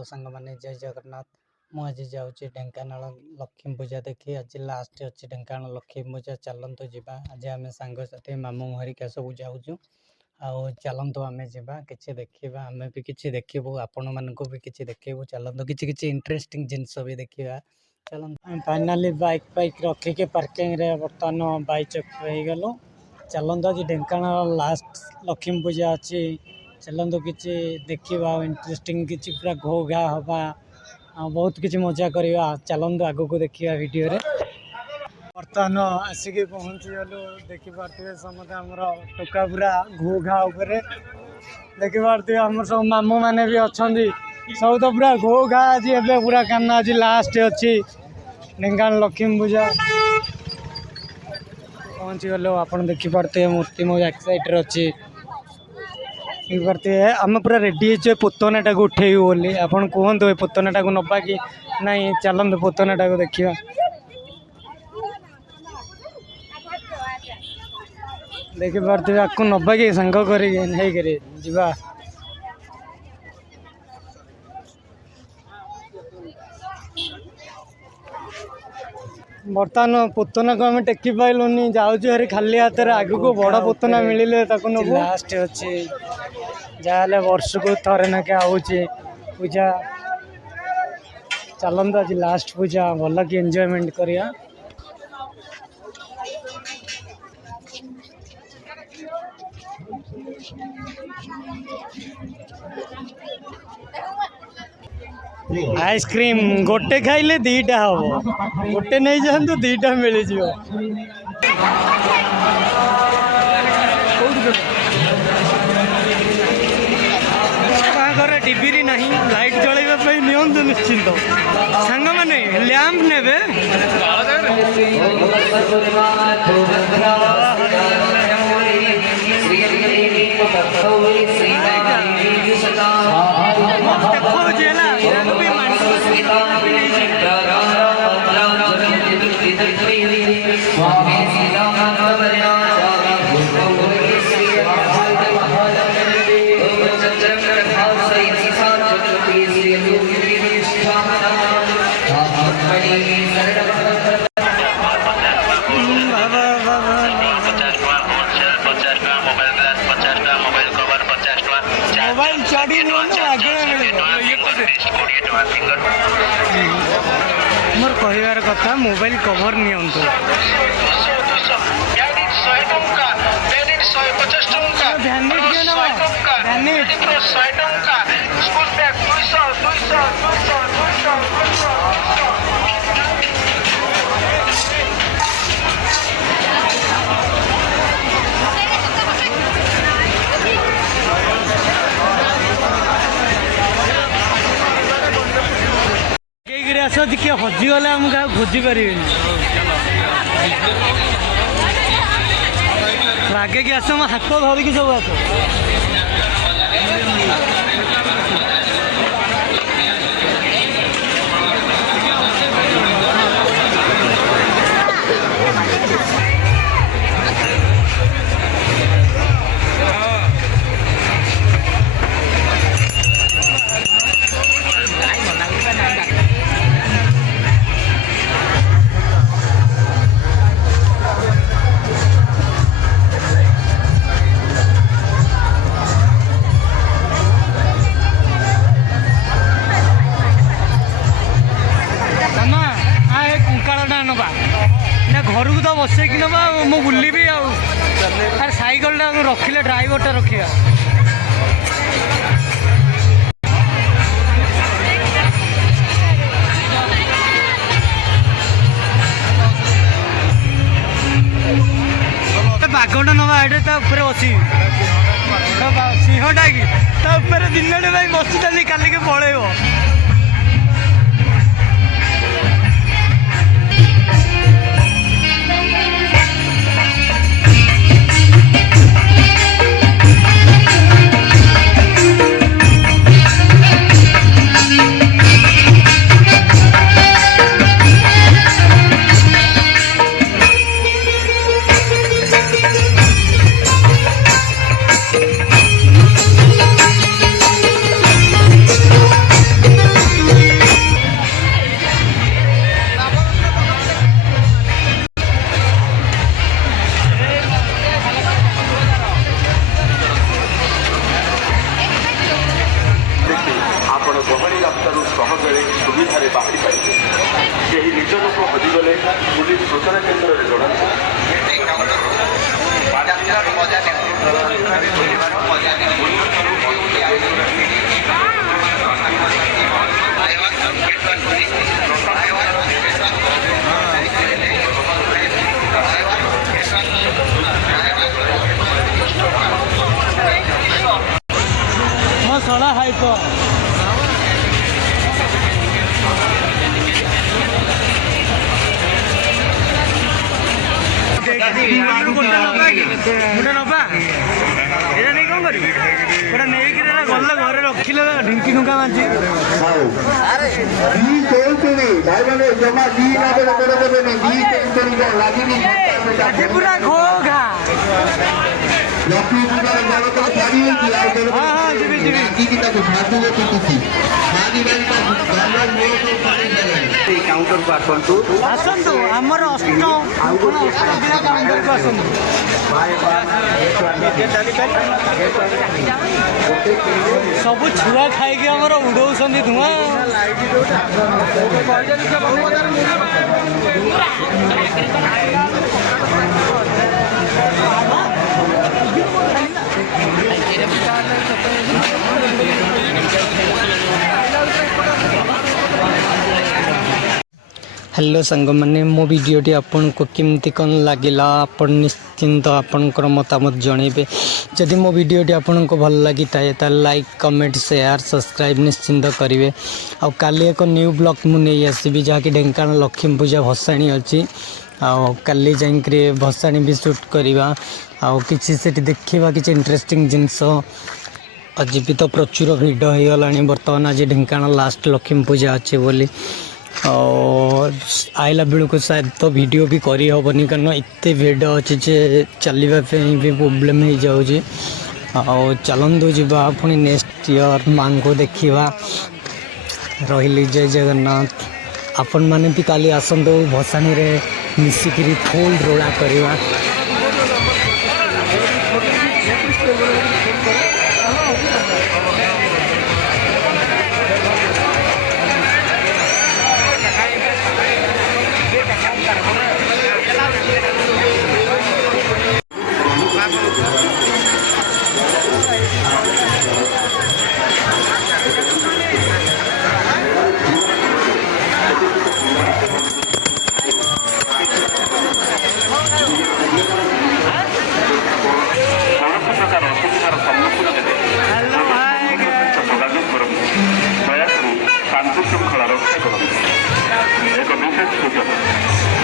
Hello सांग माने जय जगन्नाथ। मु आज जाऊँगी ढेंकानाल लक्ष्मी पूजा देखी। आज लास्ट अच्छी ढेंकानाल लक्ष्मी पूजा। चलतु जावा आज आम सांगसाथी मामू हरिका सब जाऊँ चलतु आम जा कि देखा आम भी किसी देखू आपण मानक भी किसी देखू। चलतु कि इंटरेस्टिंग जिनस भी देखा। चलते फाइनाली बाइक बाइक रखिके पार्किंग रे बर्तमान बाइक हो गलु। चलतु आज ढेंकानाल लास्ट लक्ष्मी पूजा अच्छी। चलतु किसी देखा इंटरेस्टिंग किसी पूरा घो घा हवा बहुत किसी मजा करवा। चलतु आग को देखा वीडियो रे। बर्तमान आसिक पहुँची गलु देखिपे समस्त आमर टोका पूरा घो घा उपर देखिपे आम सब मामू मैंने भी अच्छा सब तो पूरा घो घा आज पूरा काना आज लास्ट अच्छी ढेंकानाल लक्ष्मी पूजा पहुँची गलु। आप देखिपे मूर्ति मो बैक साइड अच्छी आम पूरा रेडी हे पुतना टाक उठे बोली। आप कहतु पुतना टाक नवा कि नहीं। चलते पुतना टाक देखा। देखिपे आपको नवा कि सांग कर बर्तमान पुतना को आम टेकी पाइलुनि जाऊँ हरी खाली हाथ में। आग को बड़ पुतना मिले लास्ट अच्छे जहाँ वर्ष को थरे नाके आऊँचे पूजा। चलते आज लास्ट पूजा भल कि एंजॉयमेंट करिया। आइसक्रीम गोटे खाइले दीटा हम गोटे नहीं जातु दीटा मिल जाओ। टीवी ना लाइट जलैया नियंतु निश्चिंत सांग मैंने लैंप ने मोबाइल चढ़ी मोर कहबार कथा मोबाइल कवर नियंतु आस किए हजिगले आम क्या खोजी पारे आगे कि आस हाथ धरिकी सब आस। घर को तो बस कि ना मु बुलि सैकल टा रखिले ड्राइवर टा रखा बाघटा नवा एटे बस सिंहटा कि दिन भाई बसुली काल के पलैब। ହାଇପ ଗୋଟେ ନବା ଏଇଟା ନେଇ କଣ କରିବି ଗୋଟେ ନେଇକି ଗଲେ ଘରେ ରଖିଲେ ଢିଙ୍କି ଢୁଙ୍କା ମାଝି ପୁରା ଘୋ ଘା ଯିବି ଯିବି काउंटर को आसतु आसतु आमर काउंटर को आसतु सब छुआ खाई आमर उड़ौन धुआं हेलो सांग मैंने मो भिडियोटी आपन को केमती कौन लगिला आपण निश्चिंत आपणकर मतामत जनइबे जदि मो भिडियोटी आपन को भल लगी था लाइक कमेंट शेयर सब्सक्राइब निश्चिंत करेंगे आउ काली एक न्यू ब्लॉग मुझे आसबि जहाँकि ढेंकानाल लक्ष्मी पूजा भसाणी अच्छी आउ काली जाइए भसाणी भी शूट करवा आउ किसी से देखा किसी इंटरेस्टिंग जिनस आज भी तो प्रचुर भिड़ हो गला बर्तमान आज ढेंकानाल लास्ट लक्ष्मी पूजा अच्छे बोली और आइला बेलू को शायद तो वीडियो भी करी हेनी कारण एत भिड़ अच्छे जे चलवाई भी प्रोब्लेम हो जाऊँगी चलतु जा पुणी नेक्स्ट ईयर माँ को देखा रही जय जगन्नाथ आपण मैंने भी काली आसतु भसाणी रे मिसिकी फुल रोला करवा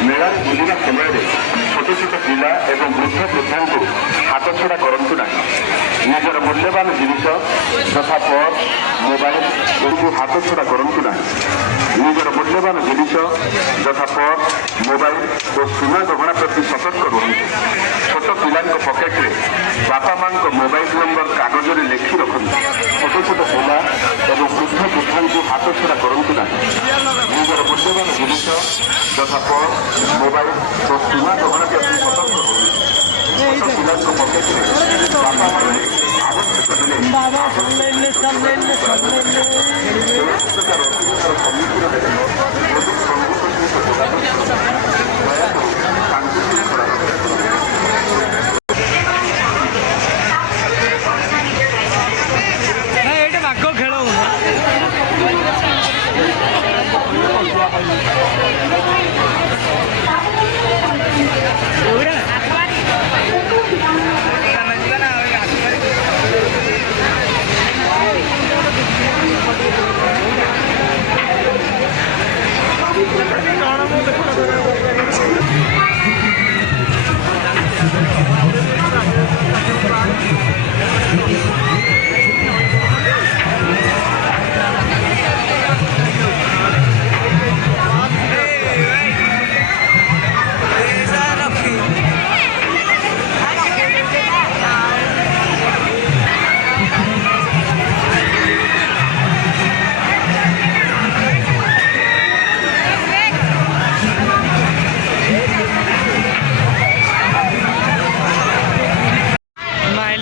मेला बुलवा समय छोट छोट पिला और वृद्ध वृद्धा को हाथ छड़ा करूँ ना निजर मूल्यवान जिनिस तथा पर्स मोबाइल को हाथ छड़ा करूँ ना निजर मूल्यवान जिनिस तथा पर्स मोबाइल और सुना गहना प्रति सतर्क रुहतु छोट पिला पकेट में बापा माँ मोबाइल नंबर कागज में लिखि रखु छोट छोट पिला और वृद्ध वृद्धा को हाथ छड़ा करूँ ना निजर मूल्यवान जिनिस तथा पर्स मोबाइल और सुना गहना प्रति सतर्क रुहतु छोट पिला पकेट में बापा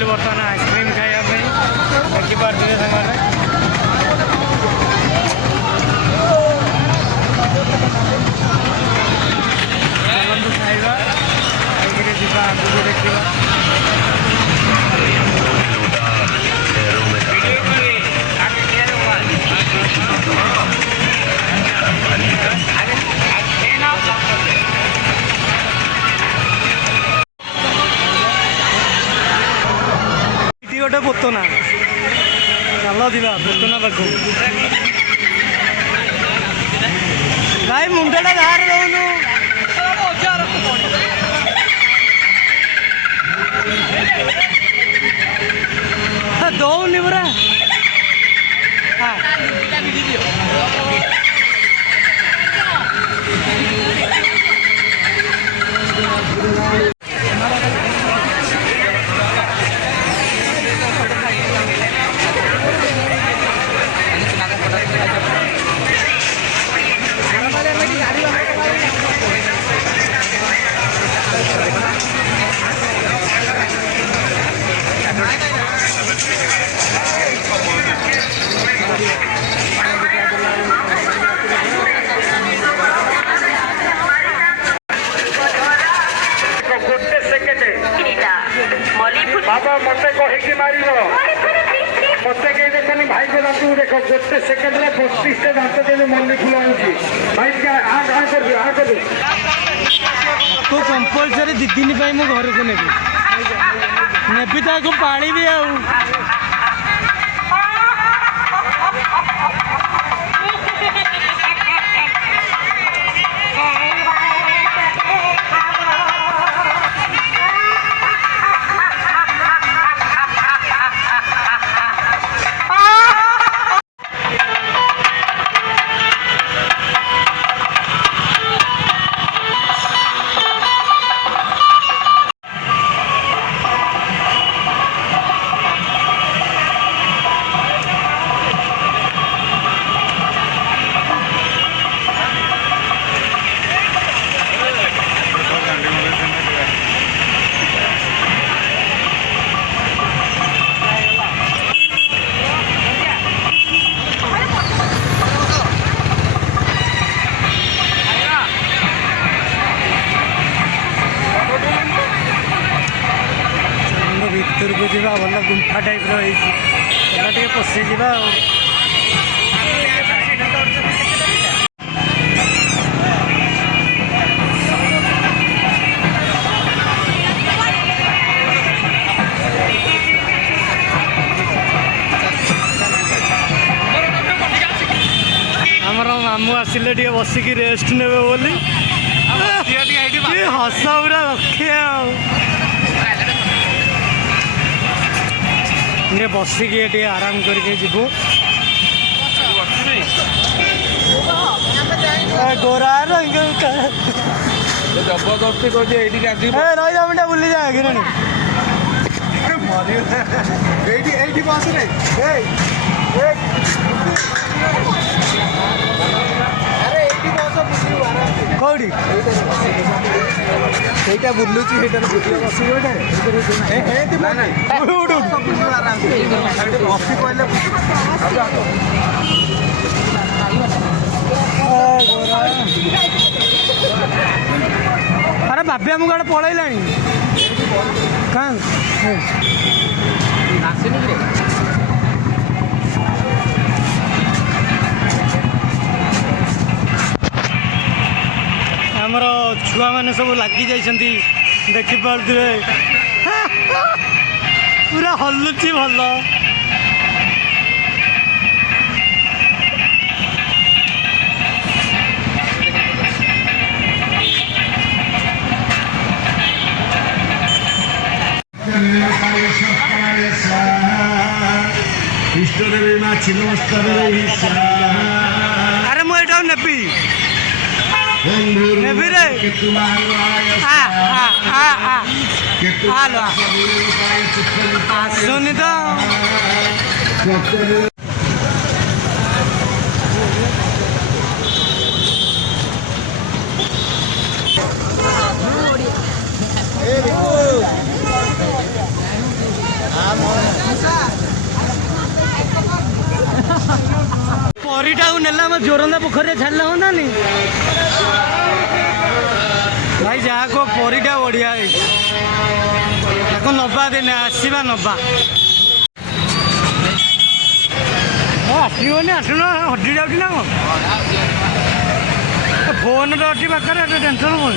बर्तमान आइसक्रीम खाया देखिपे चलतु खाଇବା खाई जा आगे देखा गोटे पोतना ଚାଲ ଯିବା ବେତନା ପାଖକୁ। ଭାଇ ମୁଣ୍ଡଟା ବାହାରେ ଦଉନୁ। ଦଉନି ପରା। बाबा मत कहीकि मार मत कहीं देखनी भाई को दांत देख गोटे सेकेंड में 32 दांत जमी मल्ली फुल आऊँगी भाई कर तू कंपलसरी 2 दिन मो घर को नेबी ताको पानी भी आऊ। ଭିତରକୁ ଯିବା ଭଲ ଗୁମ୍ଫା ଟାଇପ୍ର ହେଇଛି ହେଲା ଟିକେ ପଶିଯିବା ଆଉ। ଆମର ମାମୁଁ ଆସିଲେ ଟିକେ ବସିକି ରେଷ୍ଟ ନେବେ ବୋଲି ହସ ପୁରା ରଖିବେ ଆଉ। ଟିକେ ବସିକି ଟିକେ ଆରାମ କରିକି ଯିବୁ। ଗୋରା ଜବରଦସ୍ତି କହୁଛି ଏଇଠିକି ଆସି ରହିଯା ମିଟା ବୁଲି ଯା କିରଣ ଏଇଠି ବସରେ କୋଉଠି ସେଇଟା ବୁଲୁଛି ସେଇଟାରେ ବୁଲିବ ବସିବ ବସି କହିଲେ ଆରେ ବାପିଆ ମୁଁ କୁଆଡ଼େ ପଳେଇଲାଣି କାଁ ଆସିନି କିରେ। ଆମର ଛୁଆମାନେ ସବୁ ଲାଗି ଯାଇଛନ୍ତି ଦେଖିପାରୁଥିବେ ପୁରା ହଲୁଛି ଭଲ। ଆରେ ମୁଁ ଏଇଟା ନେବି ନେବି ରେ ଆସୁନି ତ ପରିଟାକୁ ନେଲା ଆମ ଜୋରନ୍ଦା ପୋଖରୀରେ ଛାଡ଼ିଲା ହୁଅନ୍ତାନି ଭାଇ। ଯାହା କୁହ ପରିଟା ବଢ଼ିଆ ହେଇଛି ତାକୁ ନବା ଦିନେ ଆସିବା ନବା ଆସିବନି ଆସୁନ ହଜି ଯାଉଛି ନା କଣ ଫୋନ୍ରେ ଅଛି ପାଖରେ ଏତେ ଟେନସନ୍ କ'ଣ।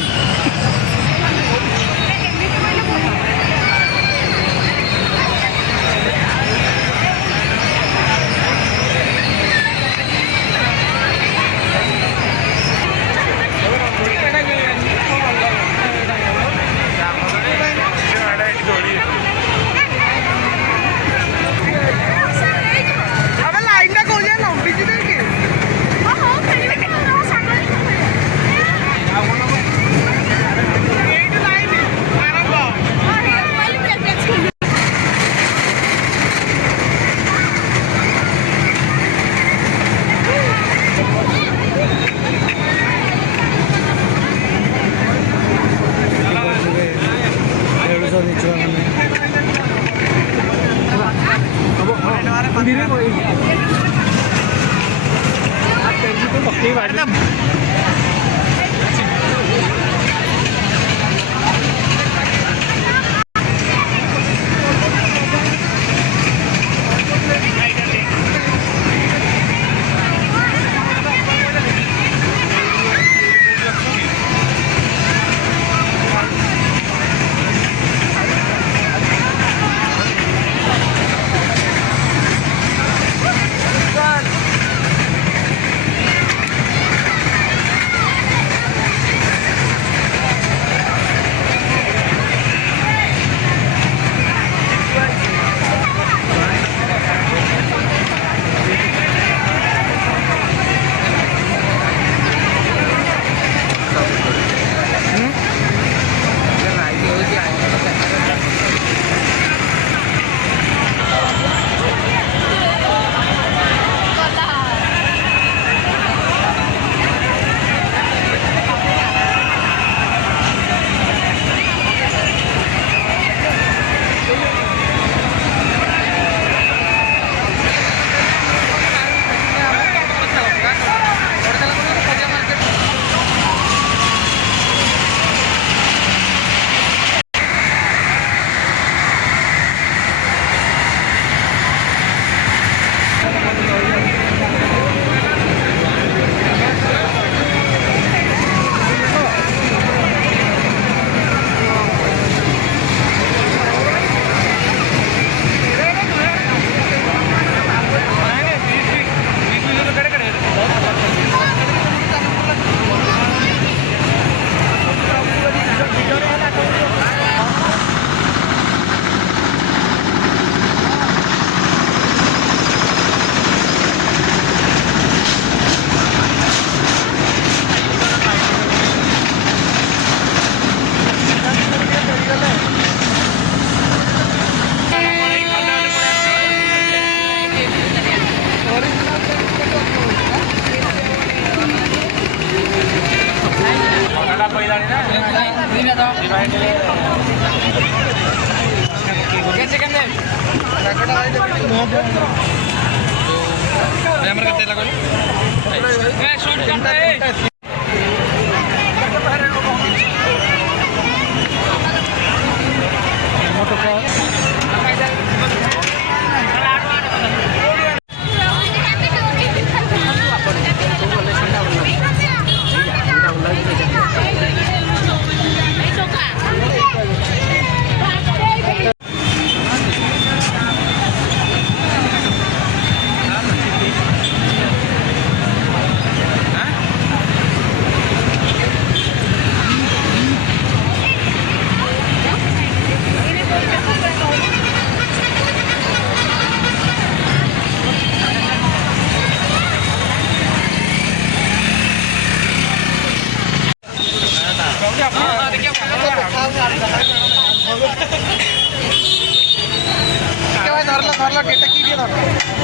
ধরলো ডেটা কি দিয়ে ধরলো